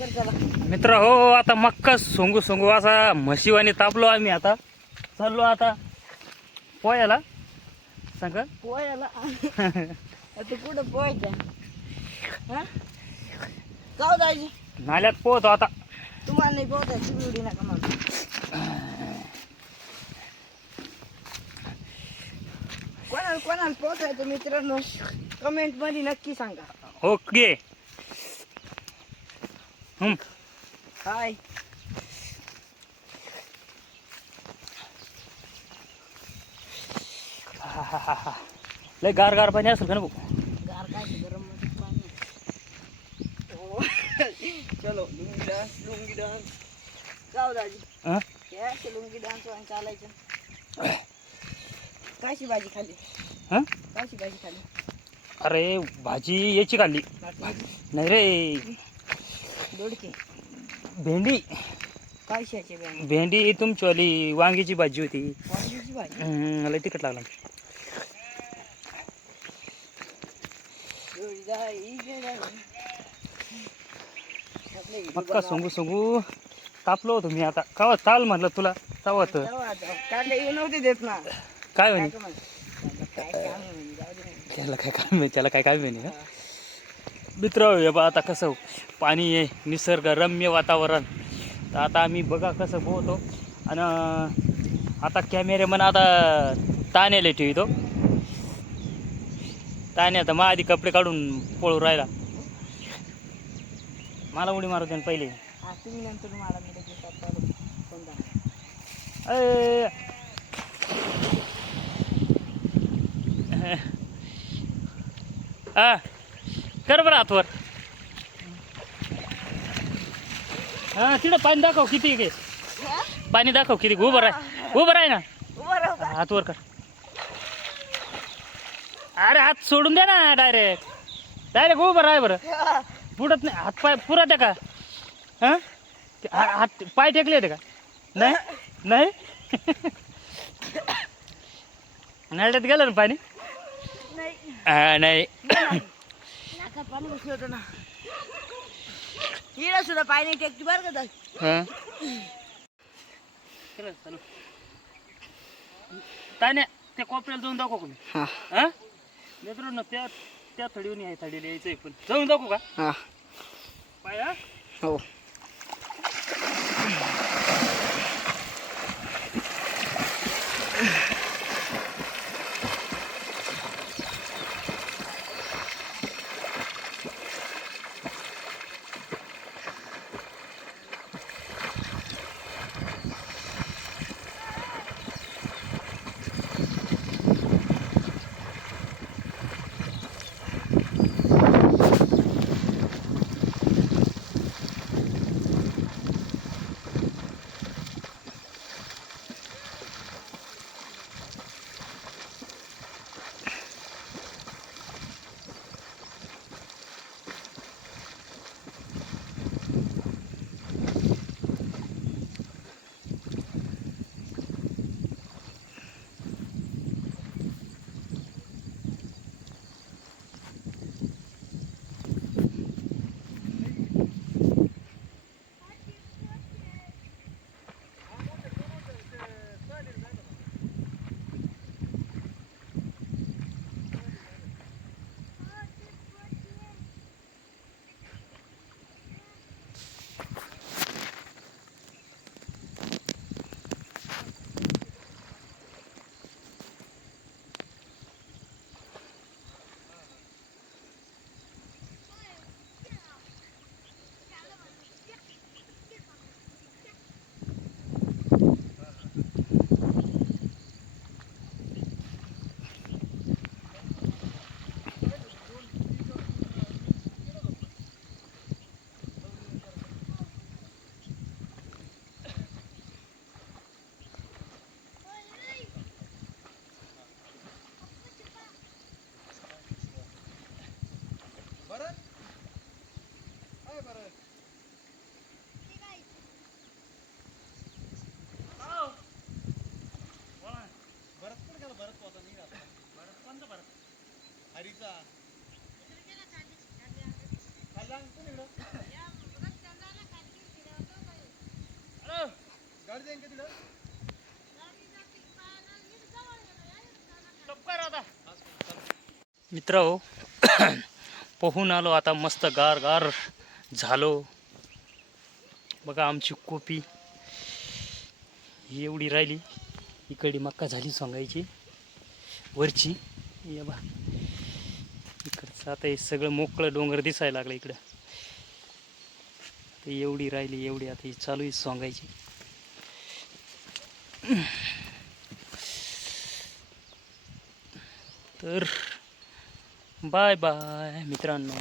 मित्र हो आता मक्का सोंगू सोंगू. असा म्हशीवानी तापलो आम्ही आता. चाललो आता. पोयाला सांग. पोहायला. आता कुठं पोहायचं? हा? जाऊ नाल्यात पोहतो आता. तुम्हाला नाही पोहतायची बिवडी नका मला कोणाला कोणाला पोहोचायचं मित्रांनो? कमेंटमध्ये नक्की सांगा. ओके. हम्म. हाय. लय गार गार पाणी असेल का ना भाऊ? गार काय ते गरममध्ये पाणी हो. चलो लुंगी डान्स लुंगी डान्स जाऊ दाजी. हं? हे असे लुंगी डान्स आणि चालायचं. काशी भाजी खाली? हं? काशी भाजी खाली? अरे भाजी याची खाल्ली. नाही रे. दोडके. भेंडी. काशाचे बँग भेंडी? तुमचीवाली वांगीची भाजी होती. भाजी? मला तिखट लागला मक्का. सोंगू सोंगू. तापलो होतो मी आता. कावा चाल म्हटलं तुला? येऊ नव्हते देत ना. काय म्हणे? म्हणे, "काका, काय आहे? म्हणे, म्हणे." त्याला काय काम त्याला काय काम नाही मित्र हे बा आता कसं पाणी आहे निसर्ग रम्य वातावरण. तर आता आम्ही बघा कसं पोहतो. आणि आता कॅमेरेमन आता ताण्याला ठेवतो. ताणे आता मग आधी कपडे काढून पळू राहिला. मला उडी मारू दे ना पहिले. हा, नंतर कर बरं हातवर. हा तिकडं पाणी दाखव किती घे पाणी दाखव किती उभं राह. उभं राह ना? हातवर कर. अरे हात सोडून दे ना डायरेक्ट डायरेक्ट उभं राह बरं. पुढत नाही. हात पाय पुरा द्या का? हां? हात पाय टेकले होते का? नाही? नाही? नळ्यात गेलं ना पाणी? नाही. नाकात पाणी बसलं होतं ना. हिला सुद्धा पाणी टेकती बरं का ताई? हां? ताने त्या कोपऱ्याला जाऊन दाखव का मी हा. हां? मित्रांनो त्या त्या थडीवर आहे थडीला यायचंय पण. जाऊन दाखवू का? हा. पाय हा? हो. मित्र हो मित्र पोहून आलो आता मस्त गार गार झालो. बघा आमची कोपी ही एवढी राहिली. इकडे मक्का झाली सांगायची. वरची. या बा आता हे सगळं मोकळं डोंगर दिसायला लागलं इकडं. ते एवढी राहिली एवढी. आता ही चालू आहे सोंगायची. तर बाय बाय मित्रांनो.